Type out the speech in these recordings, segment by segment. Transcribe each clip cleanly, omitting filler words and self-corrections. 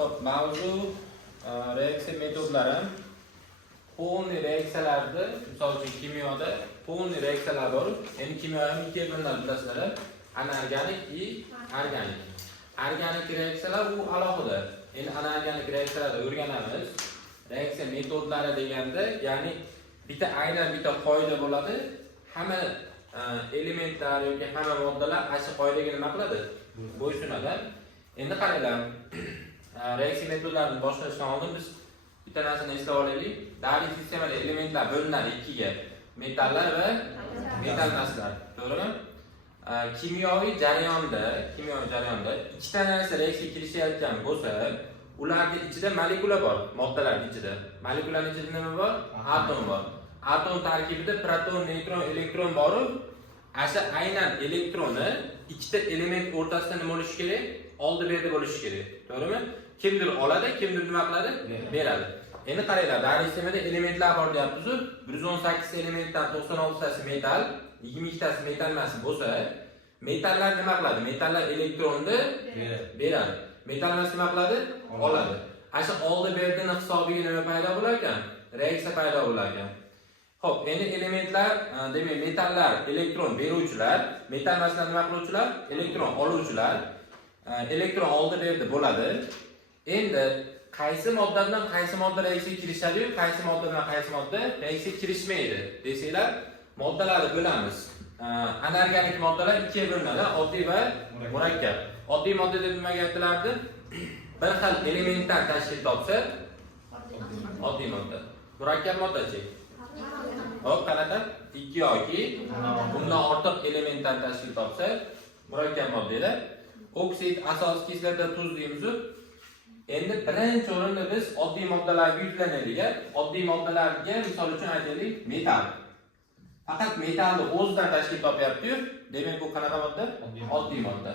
Xo'p, mavzu reaksiya metodlari. Polniy reaksiyalarda, misol uchun kimyoda polniy reaksiyalar bor. Endi kimyo ham ikkiga bo'linadi bilasizlar. Anorganik va organik. Organik reaksiyalar bu alohida. Endi anorganik reaksiyalarda o'rganamiz. Reaksiya metodlari deganda, ya'ni aynan bitta qoida bo'ladi. Hamma elementlar yoki hamma moddalar asli qoidaga nima qiladi? Bo'ysunadi. Endi qaranglar. Reaksiya metodlarini boshlashdan oldin biz bitta narsani eslab olaylik. Davriy sistemada elementlar bo'linadi ikkiga. Metallar va metal emaslar. To'g'rimi? Kimyoviy jarayonda ikkita narsa reaksiyaga kirishayotgan bo'lsa, ularning ichida molekula bor, moddalarning ichida. Molekulaning ichida nima bor? Atom bor. Atom tarkibida proton, neytron, elektron bor. Asha aynan elektronni ikkita element o'rtasida nima bo'lishi kerak? Oldi-berdi bo'lishi kerak. To'g'rimi? Kimdir oladi, kimdir nima qiladi? Beradi. Endi qaranglar, davriy sistemada elementlar bor deyapmiz. 118 elementdan 96 tasi metal, 22 tasi metal emas bo'lsa, metallar nima qiladi? Metallar elektronni beradi. Metal emas nima qiladi? Oladi. Asha oldi-berdini hisobiga nima paydo bo'lar ekan? Reaksiya paydo bo'lar ekan. Xo'p, endi elementlar, demak metallar elektron beruvchilar, metal emaslar nima qiluvchilar? Elektron oluvchilar. Elektron oldi-berdi bo'ladi. Endi qaysi moddadan qaysi modda reaksiyaga kirishadi-yu, qaysi moddadan qaysi modda reaksiyaga kirishmaydi desanglar, moddalarni bo'lamiz. Anorganik moddalar ikkiga bo'linadi, oddiy va murakkab. Oddiy modda deb nimaga aytilardi? Bir xil elementdan tashkil topsa, oddiy modda. Murakkab moddachi. Hop, qanaqa? Ikki yoki bundan ortiq elementdan tashkil topsa, murakkab moddalar. Oksid, asos, kislota, tuz deymiz. Endi birinchi o'rinda biz oddiy moddalarga yuzlanadigan, oddiy moddalarga misol uchun aytaylik, metal. Faqat metalni o'zidan tashkil topyapti-yu, demak bu qanaqa modda? Oddiy modda.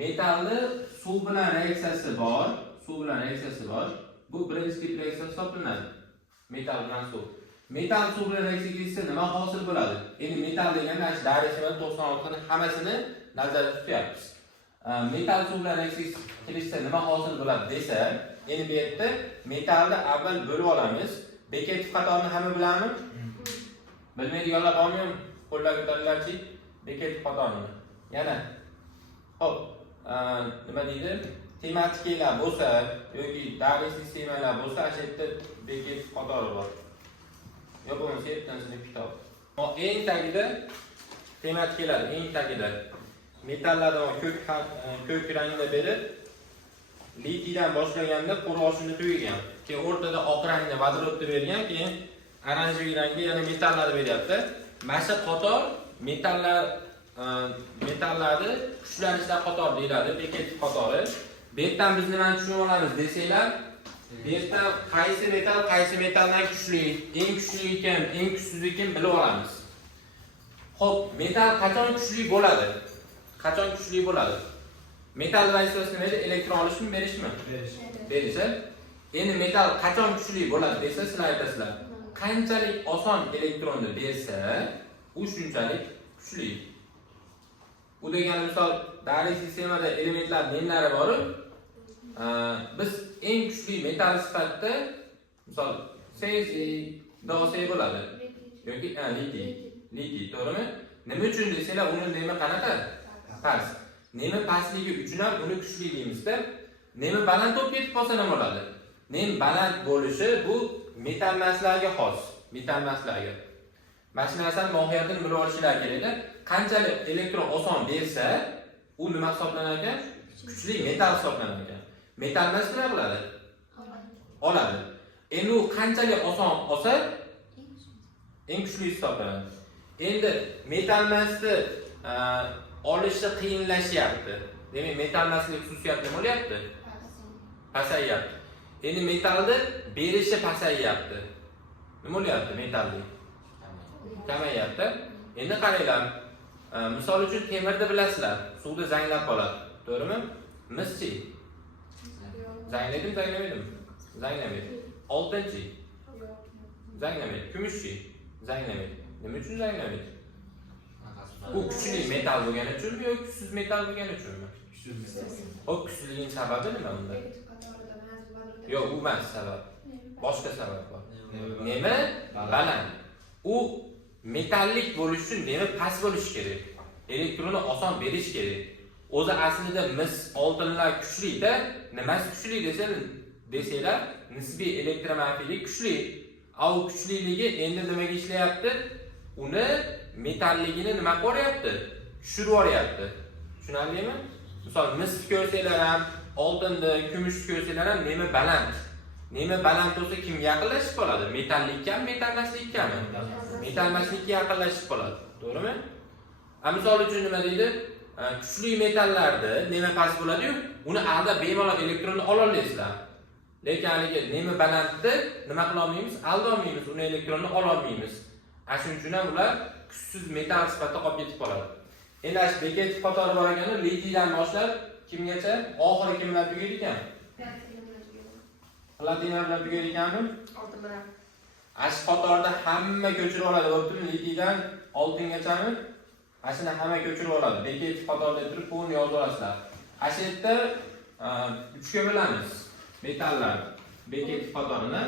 Metalni suv bilan reaksiyasi bor, Bu birinchi tip reaksiya hisoblanadi. Metal bilan suv. Metal suv bilan reaksiyaga kirsa nima hosil bo'ladi? Endi metal deganda davriy sistemada 96 ning hammasini nazarda tutyapmiz. Metal suv bilan reaksiyaga kirishsa nima hosil bo'ladi desa, endi bu yerda metalni avval bo'lib olamiz. Beketov qatorini hamma bilammi? Bilmaydiganlar bormi? Qo'llar ko'taringlarchi. Beketov qatorini. Yana. Xo'p, nima deydi? Tematikalar bo'lsa yoki davriy sistemalar bo'lsa, o'sha yerda Beketov qatori bor. Yo bo'lmasa yerdan sinib kitob. Eng tagida tematikalar, eng tagida metallardan ko'k rangda berib, litiydan boshlaganda qo'rg'oshinni tugagan. Keyin o'rtada oq rangda vodorodni bergan, keyin oranjiy rangga yana metallarni beryapti. Mana shu qator metallarni kuchlanishdan qator deyiladi, Beketov qatori. Bu yerdan biz nimani tushunib olamiz desanglar, bu yerdan qaysi metaldan kuchli, eng kuchli ekan, eng kuchsiz ekan bilib olamiz. Xo'p, metal qachon kuchli bo'ladi? Metal vazifasi nima edi? Elektron olishmi, berishmi? Berish. Endi metal qachon kuchli bo'ladi desa, sizlar aytasizlar. Qanchalik oson elektronni bersa, u shunchalik kuchli. Bu degani misol davriy sistemada elementlar nomlari bor. Biz eng kuchli metal sifatida misol Cesiy, Dosiy bo'ladi. Yoki litiy, to'g'rimi? Nima uchun desanglar, uni nemi qanaqa? Past. Nemi pastligi uchun ham uni kuchli deymizda. Nemi baland bo'lib ketib qolsa nima bo'ladi? Nem baland bo'lishi bu metal maslarga xos. Mana shu narsaning mohiyatini bilib olishlar kerak-da. Qanchalik elektron oson bersa, u nima hisoblanar ekan? Kuchli metal hisoblanar ekan. Metal mas nima qiladi? Oladi. Endi u qanchalik oson olsa, eng kuchli hisoblanadi. Endi metal masni olishi qiyinlashyapti. Demak, metal masning xususiyati nima bo'lyapti? Pasayyapti. Endi metalni berishi pasayyapti. Nima bo'lyapti metalning? Kamayyapti. Endi qaranglar. Misol uchun temirni bilasizlar, suvda zanglab qoladi. To'g'rimi? Mischi. Zanglamaydi. Oltinchi. Zanglamaydi. Kumushchi. Zanglamaydi. Nima uchun zanglamaydi? U kuchli metal bo'lgani uchunmi yoki kuchsiz metal bo'lgani uchunmi? Kuchsiz metal. O kuchliligin sababi nima unda? Yo'q, bu emas sabab. Boshqa sabab bor. Nemi baland. U metallik bo'lish uchun nemi past bo'lish kerak. Elektronni oson berish kerak. O'zi aslida mis oltinlar kuchli-da, nimasi kuchli desanglar, nisbiy elektromanfiylik kuchli. Au kuchliligi endi nimaga ishlayapti? Uni metalligini nima qilyapti? Tushirib yuboryapti. Tushunarlimi? Misol mis ko'rsanglar ham, oltinni, kumushni ko'rsanglar ham nemi baland. Nemi baland bo'lsa kimga yaqinlashib qoladi? Metallikka, metalmaslikkami? Metalmaslikka yaqinlashib qoladi. To'g'rimi? Misol uchun nima deydi? Kuchli metallarda nemi past bo'ladi-yu, uni alda bemalol elektronni ola olasizlar. Lekin haliga nemi balandni nima qila olmaymiz? Alda olmaymiz, uni elektronni ola olmaymiz. Shuning uchun ham ular kuchsiz metal sifatida qolib ketib qoladi. Endi shu bekat qatori bor ekani, litiydan boshlab kimgacha oxiri kimlar tugaydi ekan? Platina bilan tugaydi ekanmi? Oltin bilan. Ash qatorda hamma ko'chirib oladi, bo'ptimi? Litiydan oltingachami? Ashuni hamma ko'chirib oladi. Bekat qatorda turib, buni yozib olasizlar. Ash yerda 3 ga bo'lamiz. Metallar bekat qatorini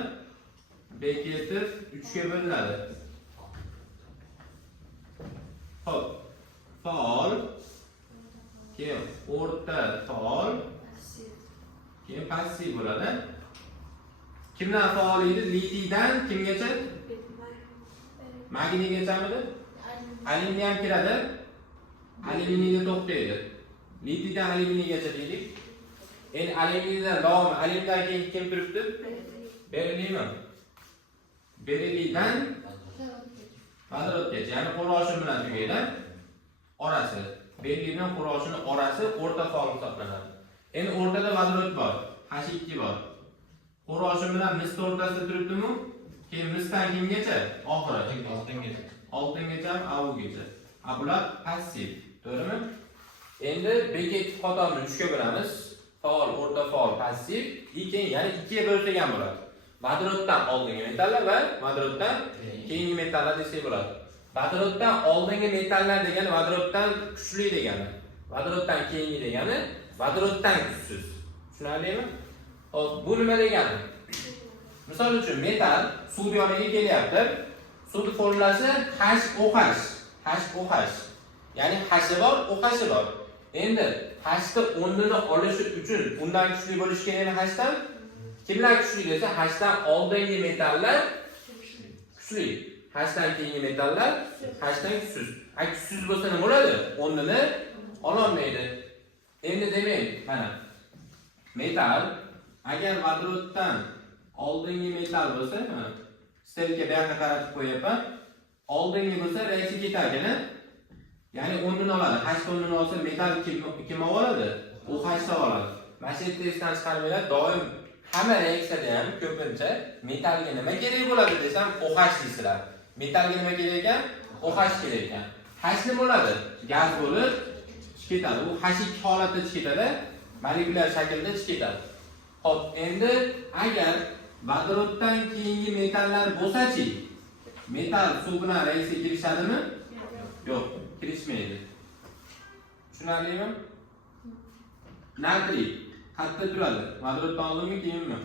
bekati 3 ga bo'linadi. Xo'p, faol, keyin o'rta faol, keyin passiv bo'ladi. Kimdan faol edi? Litiydan kimgacha? Magniygacha-midi? Alyuminiy kiradi. Alyuminiyda to'xtaydi. Litiydan alyuminiygacha deylik. Endi alyuminiydan davom, alyuminiydan keyin kim turibdi? Beriliymi? Beriliydan vodorodgacha, ya'ni qo'rg'oshin bilan tugaydi. Orasi, beriliydan qo'rg'oshining orasi o'rta faol hisoblanadi. Endi o'rtada vodorod bor, H2 bor. Qo'rg'oshin bilan mis o'rtasida turibdimi? Keyin misdan kimgacha? Oxiri. Oltingacha, avugacha. Bular passiv, to'g'rimi? Endi bekat qatorini 3 ga bo'lamiz. Faol, o'rta faol, passiv. Keyin yana 2 ga bo'lsak ham bo'ladi. Vodoroddan oldingi metallar va vodoroddan keyingi metallar desak bo'ladi. Vodoroddan oldingi metallar degani vodoroddan kuchli degani. Vodoroddan keyingi degani vodoroddan kuchsiz. Tushunarlimi? Xo'p, bu nima degani? Misol uchun metal suv yoniga kelyapti. Suvning formulasi HOH. HOH. Ya'ni H bor, OH bor. Endi H'ni o'rnini olishi uchun undan kuchli bo'lish kerakmi H'dan? Kimlar kuchli desa, H'dan oldingi metallar kuchli. H'dan keyingi metallar H'dan kuchsiz. Kuchsiz bo'lsa nima bo'ladi? O'rnini ola olmaydi. Endi demak, mana metal agar vodoroddan oldingi metal bo'lsa, mana stelka bu yoqqa qaratib qo'yapman. Oldingi bo'lsa reaksiya ketarkan, ya'ni o'rnini oladi. H o'rnini olsa metal kim oladi? U H oladi. Mana shu yerda esdan chiqarmanglar, doim hamma reaksiyada ham ko'pincha metalga nima kerak bo'ladi desam, OH deysizlar. Metalga nima kerak ekan? OH kerak ekan. H nima bo'ladi? Gaz bo'lib chiqib ketadi. U H2 holatda chiqib ketadi, molekulyar shaklda chiqib ketadi. Xo'p, endi agar vodoroddan keyingi metallar bo'lsa-chi, metal suv bilan reaksiyaga kirishadimi? Yo'q, kirishmaydi. Tushunarlimi? Natriy qayerda turadi? Vodoroddan oldinmi, keyinmi?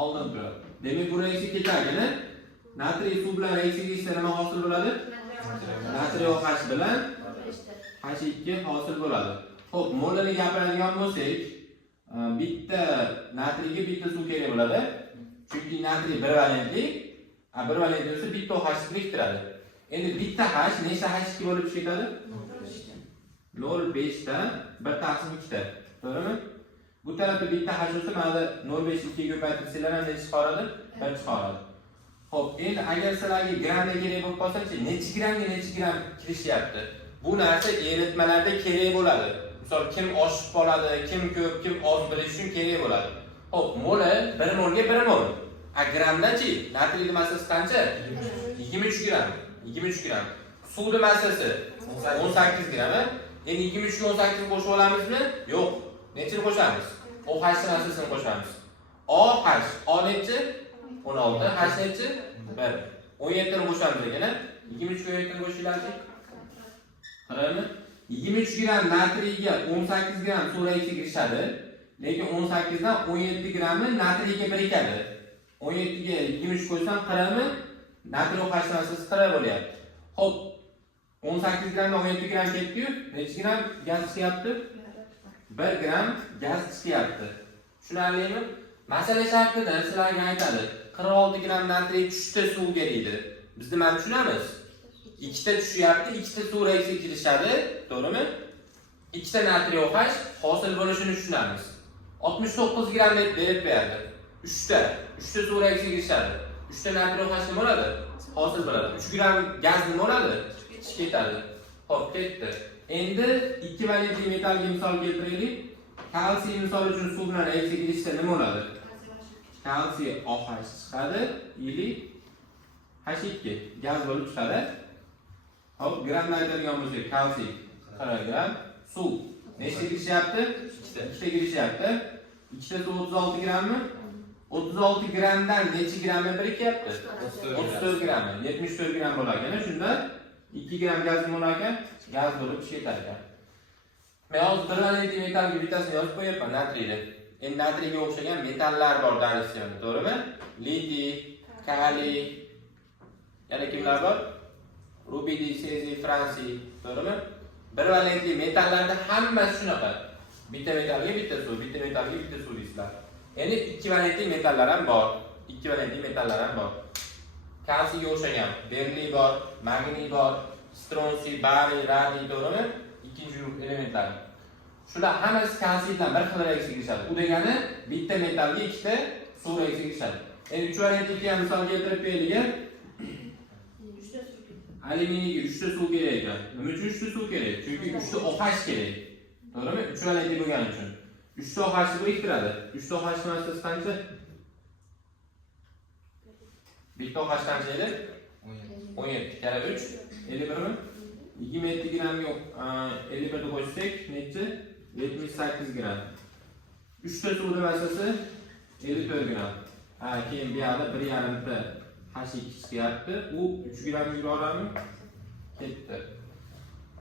Oldin turadi. Demak, bu reaksiya ketarkan, natriy suv bilan reaksiyaga kirishsa nima hosil bo'ladi? Natriy OH bilan H2 hosil bo'ladi. Xo'p, molini gapiradigan bo'lsak, bitta natriyga bitta suv kerak bo'ladi. Chunki natriy bir valentli, bir valentli bo'lsa bitta OH biriktiradi. Endi bitta H nechta H2 bo'lib chiqadi? 0.5 ta 1 taqsim 2 ta. To'g'rimi? Bu tarafda bitta H bo'lsa, mana 0.5 2 ga ko'paytirsanglar ham nechta chiqaradi? 1 chiqaradi. Xo'p, endi agar sizlarga grammda kerak bo'lib qolsa-chi, necha gram kirishyapti? Bu narsa eritmalarda kerak bo'ladi. Misol kim oshib qoladi, kim ko'p, kim oz bilish uchun kerak bo'ladi. Xo'p, moli 1 molga 1 mol. Grammda-chi, natriy massasi qancha? 23 gram. 23 gram. Suvning massasi 18 gram. Endi 23 ga 18 qo'shib olamizmi? Yo'q. Nechini qo'shamiz? OH massasini qo'shamiz. OH, O nechi? 16, H nechi? 1. 17 ni qo'shamiz ekan. 23 ga 17 ni qo'shinglar-chi? Qaraymi? 23 gram natriyga 18 gram suv reaksiyaga kirishadi. Lekin 18 dan 17 grammi natriyga birikadi. 17 ga 23 qo'ysam 40 mi? Natriy OH massasi 40 bo'lyapti. Xo'p, 18 gramdan 17 gram ketdi-yu, necha gram gaz chiqyapti? 1 gram gaz chiqyapti. Tushunarlimi? Masala shartida sizlarga aytadi. 46 gram natriy tushdi suvga deydi. Biz nima tushunamiz? Ikkita tushyapti, ikkita suv reaksiyaga kirishadi, to'g'rimi? Ikkita natriy OH hosil bo'lishini tushunamiz. 69 gram deb berib beradi. 3ta suv reaksiyaga kirishadi. 3ta natriy OH nima bo'ladi? Hosil bo'ladi. 3 gram gaz nima bo'ladi? Chiqib ketadi. Xo'p, ketdi. Endi 2 valentli metallga misol keltiraylik. Kalsiy misol uchun suv bilan reaksiyaga kirishsa nima bo'ladi? Kalsiy OH chiqadi, ili H2 gaz bo'lib chiqadi. Hop, gramda aytadigan bo'lsak, kalsiy 40 gram, suv nechta kirishyapti? 2ta kirishyapti. 2ta suv 36 grammi? 36 gramdan necha grammi birikyapti? 34 grammi, 74 gram bo'lar ekan. Shunda 2 gram gaz nima bo'lar ekan? Gaz bo'lib chiqib ketar ekan. Men hozir 1 valentli metallga bittasini yozib qo'yapman, natriyni. Endi natriyga o'xshagan metallar bor darsiyonda, to'g'rimi? Litiy, kaliy, yana kimlar bor? Rubidiy, seziy, fransiy, to'g'rimi? 1 valentli metallarda hammasi shunaqa. Bitta metalga bitta suv, bitta metalga bitta suv deysizlar. Endi 2 valentli metallar ham bor. 2 valentli metallar ham bor. Kalsiyga o'xshagan beriliy bor, magniy bor, stronsiy, bariy, radiy, to'g'rimi? Ikkinchi guruh elementlar. Shular hammasi kalsiy bilan bir xil reaksiyaga kirishadi. U degani bitta metalga ikkita suv reaksiyaga kirishadi. Endi 3 valentlikni ham misol keltirib beraylik. Alyuminiyga 3 ta suv kerak ekan. Nima uchun 3 ta suv kerak? Chunki 3 ta OH kerak. To'g'rimi? 3 valentli bo'lgani uchun. 3 ta OH biriktiradi. 3 ta OH massasi qancha? Bitta OH qancha edi? 17 kara 3 51 mi? 27 gramga 51 deb qo'shsak, necha? 78 gram. 3 ta suvning massasi 54 gram. Keyin bu yerda 1,5 ta H2 chiqyapti. U 3 gram yuboradimi? Ketdi.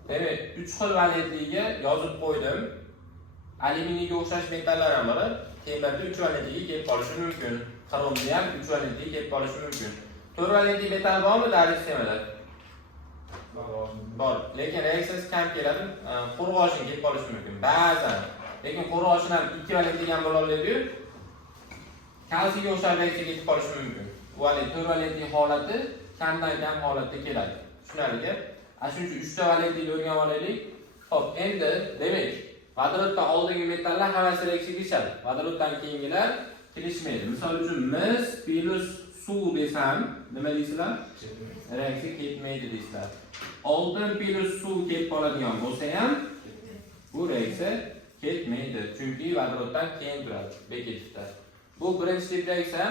Demak, 3 xil valentliga yozib qo'ydim. Alyuminiyga o'xshash metallar ham bor. Keyin 3 valentliga kelib qolishi mumkin. Xromda ham 3 valentliga kelib qolishi mumkin. 4 valentli metal bormi dars sistemada? Bor. Lekin reaksiyasi kam keladi. Qo'rg'oshin kelib qolishi mumkin. Ba'zan. Lekin qo'rg'oshin ham 2 valentli ham bo'la oladi-yu. Kalsiyga o'xshash reaksiyaga kelib qolishi mumkin. Bu 4 valentli holati kamdan kam holatda keladi. Tushunarli? Shuning uchun 3 ta valentlikni o'rganib olaylik. Xo'p, endi demak, vodoroddan oldingi metallar hammasi reaksiyaga kirishadi. Vodoroddan keyingilar kirishmaydi. Misol uchun mis plus suv desam, nima deysizlar? Reaksiya ketmaydi deysizlar. Oltin plus suv kelib qoladigan bo'lsa ham, bu reaksiya ketmaydi. Chunki vodoroddan keyin turadi, bekitda. Bu birinchi tip reaksiya